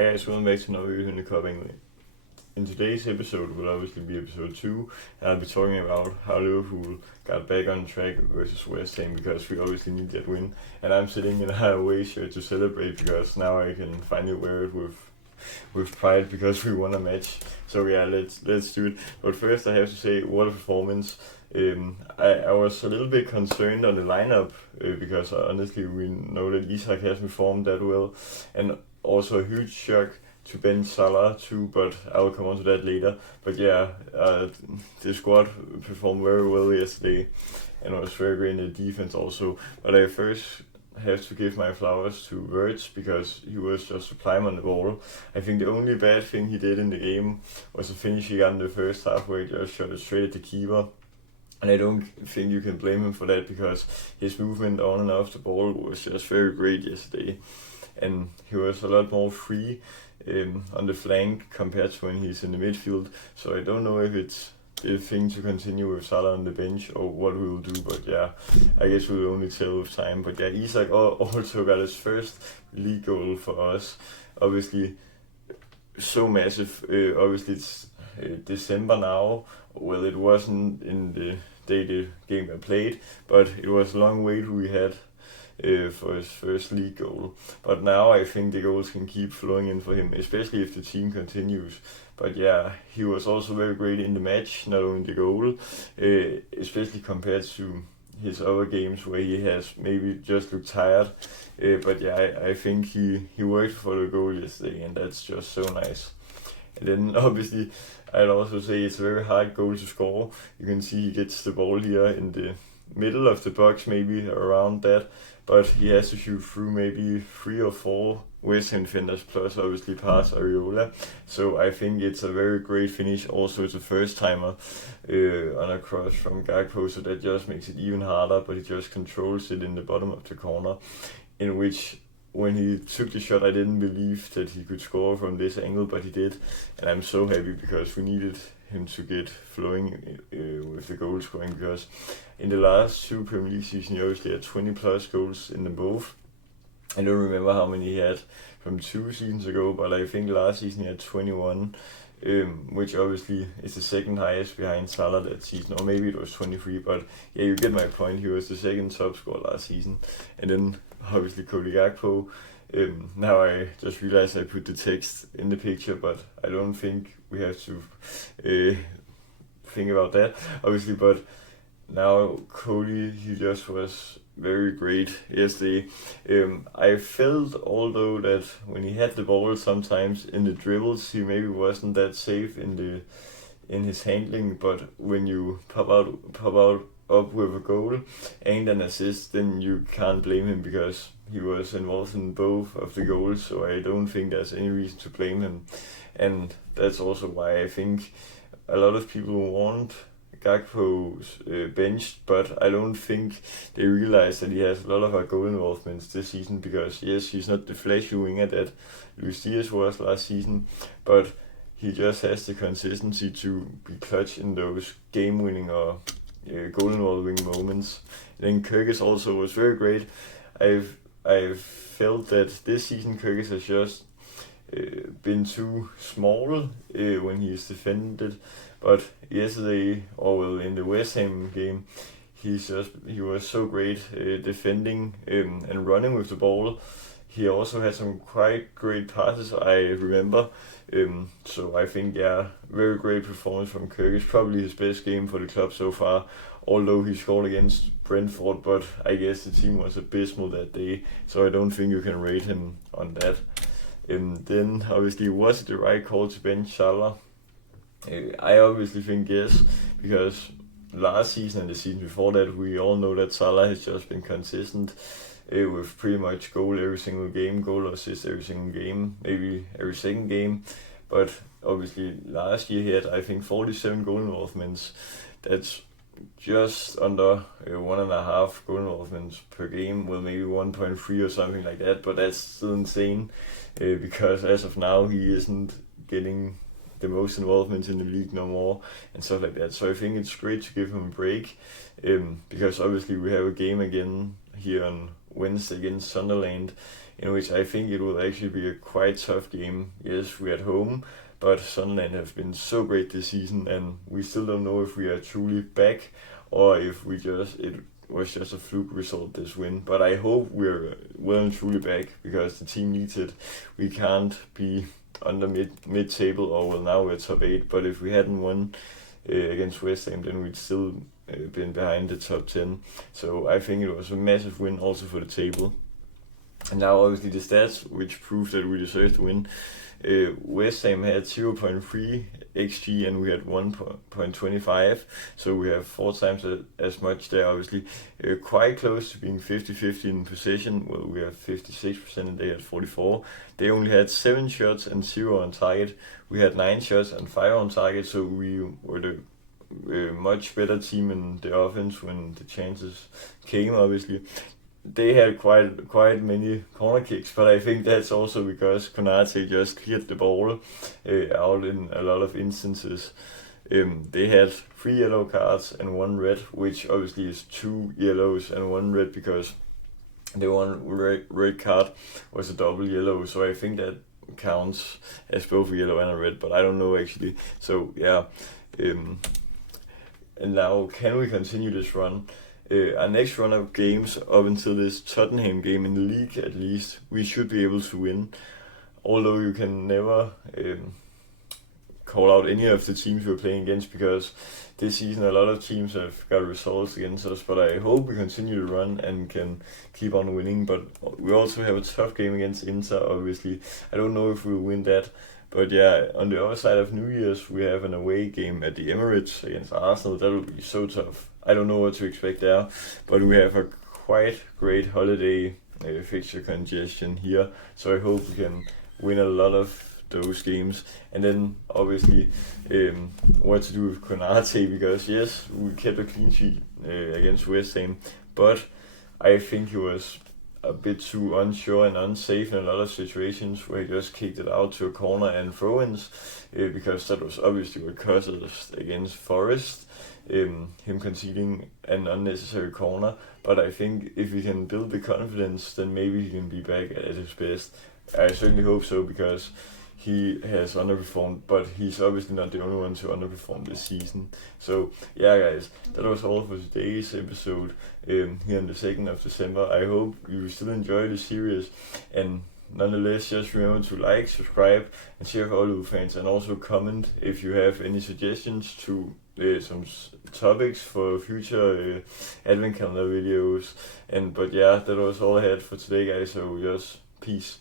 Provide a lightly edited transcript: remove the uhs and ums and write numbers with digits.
Hi guys, welcome back to another video in the Cup anyway. In today's episode will obviously be episode 2, and I'll be talking about how Liverpool got back on track versus West Ham because we obviously need that win. And I'm sitting in a away shirt to celebrate because now I can finally wear it with pride because we won a match. So yeah, let's do it. But first I have to say, what a performance. I was a little bit concerned on the lineup because honestly we know that Isak hasn't performed that well, and also a huge shock to bench Salah too, but I will come on to that later. But yeah, the squad performed very well yesterday and was very great in the defense also. But I first have to give my flowers to Wirtz because he was just sublime on the ball. I think the only bad thing he did in the game was the finish he got in the first half where he just shot it straight at the keeper. And I don't think you can blame him for that because his movement on and off the ball was just very great yesterday. And he was a lot more free on the flank compared to when he's in the midfield. So I don't know if it's the thing to continue with Salah on the bench or what we will do. But yeah, I guess we will only tell with time. But yeah, Isak also got his first league goal for us. Obviously, so massive. Obviously, it's December now. Well, it wasn't in the day the game I played, but it was a long wait we had for his first league goal. But now I think the goals can keep flowing in for him, especially if the team continues. But yeah, he was also very great in the match, not only the goal, especially compared to his other games where he has maybe just looked tired. But yeah, I think he worked for the goal yesterday, and that's just so nice. And then obviously I'd also say it's a very hard goal to score. You can see he gets the ball here in the middle of the box, maybe around that, but he has to shoot through maybe 3 or 4 West Ham defenders plus obviously pass Areola. So I think it's a very great finish. Also, it's a first timer on a cross from Gakpo, so that just makes it even harder, but he just controls it in the bottom of the corner, in which when he took the shot, I didn't believe that he could score from this angle, but he did, and I'm so happy because we needed him to get flowing with the goal scoring, because in the last 2 Premier League seasons he obviously had 20 plus goals in them both. I don't remember how many he had from 2 seasons ago, but I think last season he had 21, which obviously is the second highest behind Salah that season, or maybe it was 23, but yeah, you get my point. He was the second top scorer last season, and then obviously Cody Gakpo. Now I just realized I put the text in the picture, but I don't think we have to think about that, obviously. But now Cody, he just was very great yesterday. I felt, although, that when he had the ball sometimes in the dribbles, he maybe wasn't that safe in his handling. But when you pop out up with a goal and an assist, then you can't blame him because he was involved in both of the goals. So I don't think there's any reason to blame him, and that's also why I think a lot of people want Gakpo's benched, but I don't think they realize that he has a lot of goal involvements this season, because yes, he's not the flashy winger that Luis Diaz was last season, but he just has the consistency to be clutch in those game-winning or goal-involving moments. And then Kyrgios also was very great. I've felt that this season Kyrgios has just been too small when he's defended, but yesterday, or well, in the West Ham game, he was so great defending and running with the ball. He also had some quite great passes, I remember. So I think, yeah, very great performance from Kyrgios. Probably his best game for the club so far, although he scored against Brentford, but I guess the team was abysmal that day, so I don't think you can rate him on that. Then obviously, was it the right call to bench Salah? I obviously think yes, because last season and the season before that, we all know that Salah has just been consistent with pretty much goal every single game, goal or assist every single game, maybe every second game. But obviously last year he had, I think, 47 goal involvements. That's just under 1.5 goal involvements per game, well, maybe 1.3 or something like that, but that's still insane because as of now he isn't getting the most involvements in the league no more and stuff like that. So I think it's great to give him a break because obviously we have a game again here on Wednesday against Sunderland, in which I think it will actually be a quite tough game. Yes, we're at home, but Sunderland have been so great this season, and we still don't know if we are truly back or if it was just a fluke result, this win. But I hope we're well and truly back, because the team needs it. We can't be under mid table, or well, now we're top 8, but if we hadn't won against West Ham, then we'd still been behind the top 10. So I think it was a massive win also for the table. And now obviously the stats, which prove that we deserve to win. West Ham had 0.3 xg and we had 1.25, so we have 4 times as much there. Obviously quite close to being 50-50 in possession. Well, we have 56% and they had 44. They only had 7 shots and 0 on target. We had 9 shots and 5 on target, so we were the much better team in the offense when the chances came. Obviously they had quite many corner kicks, but I think that's also because Konate just cleared the ball out in a lot of instances. They had 3 yellow cards and 1 red, which obviously is 2 yellows and 1 red, because the one red card was a double yellow, so I think that counts as both a yellow and a red, but I don't know actually. So yeah, and now can we continue this run? Our next run of games up until this Tottenham game in the league, at least, we should be able to win. Although you can never call out any of the teams we're playing against, because this season a lot of teams have got results against us, but I hope we continue to run and can keep on winning. But we also have a tough game against Inter, obviously. I don't know if we'll win that. But yeah, on the other side of New Year's, we have an away game at the Emirates against Arsenal. That will be so tough. I don't know what to expect there, but we have a quite great holiday fixture congestion here. So I hope we can win a lot of those games. And then obviously what to do with Konate, because yes, we kept a clean sheet against West Ham, but I think he was a bit too unsure and unsafe in a lot of situations where he just kicked it out to a corner and throw-ins, because that was obviously what cost us against Forest, him conceding an unnecessary corner. But I think if he can build the confidence, then maybe he can be back at his best. I certainly hope so, because he has underperformed, but he's obviously not the only one to underperform this season. So yeah guys, that was all for today's episode here on the 2nd of December. I hope you still enjoy the series, and nonetheless just remember to like, subscribe and share for all you fans, and also comment if you have any suggestions to some topics for future advent calendar videos. But yeah, that was all I had for today guys, so just peace.